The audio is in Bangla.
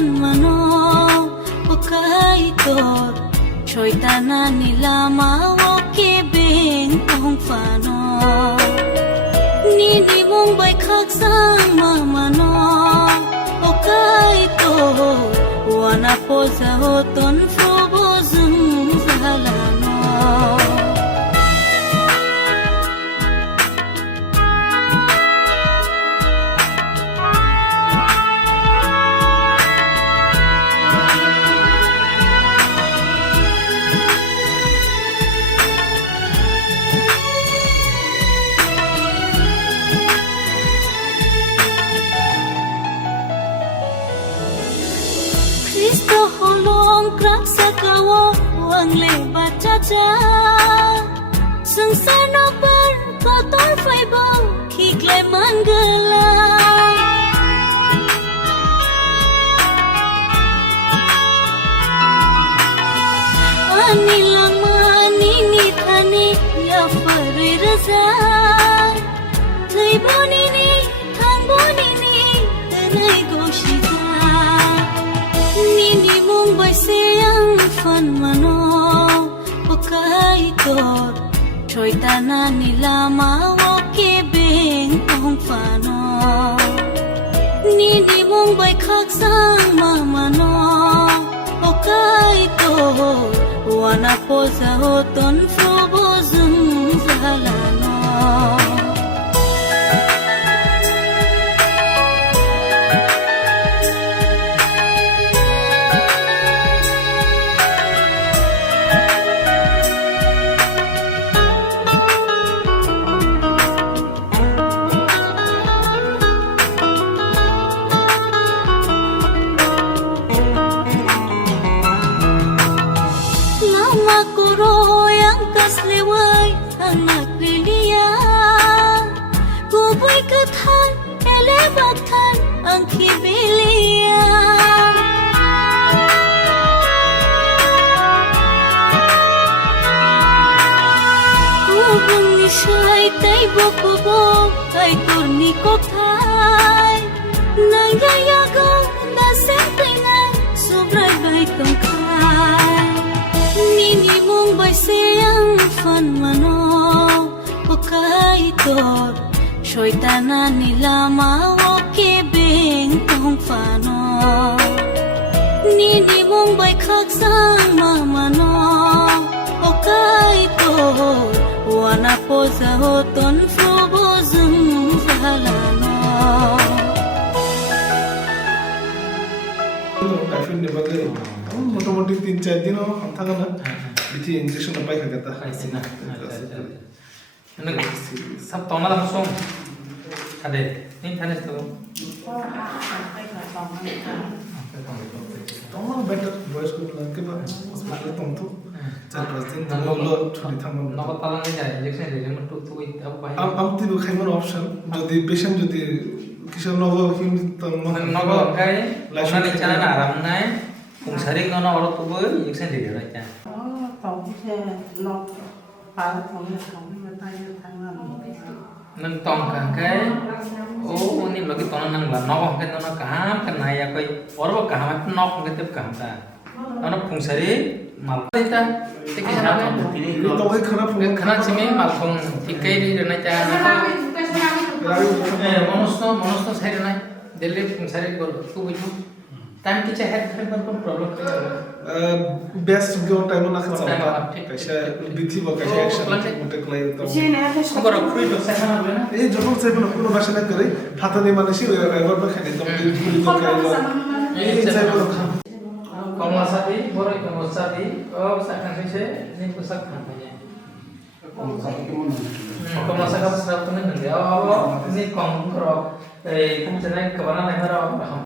Amano Okai tor Choitana nilama Woke beng tong fano Nini mong bay khak sang mamano Okai tor Wana poza hoton frobo zung zalano Cristo holong krak sakawo wang le bacaca Sung sano bar kotor fai bau kikle manggala Ani lama nini thani ya fari raza Thai boni ni thang boni ni tenai goshita Nini mong bay siyang fan mano Okai tor Choy tana nilama Woke beng tong fano Nini mong bay khak sang mamano Okai tor Wana poza hoton frobo zung zalano Leway anak lilia Kuboy kathan elebatan ang kibilia Kubong ni siya'y tay bokobok ay turni koktay Nangyayago na sentengay sobray bay tongkay Nini mong bay siyang fan mano Okai tor Choy tana nilama Woke beng tong fano Nini mong bay khak sang mamano Okai tor Wana poza hoton frobo zung zalano মোটামুটি 3-4 দিনও থাকা না বিথি ইনজেকশন পাই খাগা খাইছি না মানে সব তো আমাদের সব খাদে নিন খাদে তো তোমার বেটার বয়স কত লাগে বা হসপিটালে তুমি তো 4-5 দিন হলো ছুটি থামন নগদ পালানে যায় ইনজেকশন দিলে মত তো ওই আব ভাই আমতি খাইমন অপশন যদি পেশেন্ট যদি কিশোর নগর হিম নগর গায় লাইসেন্স চালা না আরাম নাই Fungsari ngono oro tubo injection di dia aja. Oh, tahu sih nok para kamu bertanya tangan. Nang tong kangkai. Oh, ini lagi tong nang lah nok kan nang kaham kena ya koi. Oro kaham nok gitu kaham ta. Nang fungsari mal kita tikai sana. तो वही खराब Kena sini mal fung tikai di dana aja. Monosto saya dana. Delhi fungsari tu buju. Time किचे हेड पर प्रॉब्लम बेस्ट गो टाइम ना खचा कैसे बिथि ब कैसे एक्शन मोटे क्लाइ तो खबर खुई तो सही ना बोले ना ए जब से बन कोनो भाषा ना करे हाथ ने माने सी एवर में खाने तो पूरी तो करे ए से बन खा कमलासादी बोरे कमलासादी अब साखन से नहीं को साखन है कमलासा का सब तो नहीं है अब नहीं कम करो ए तुम चले कबना नहीं करो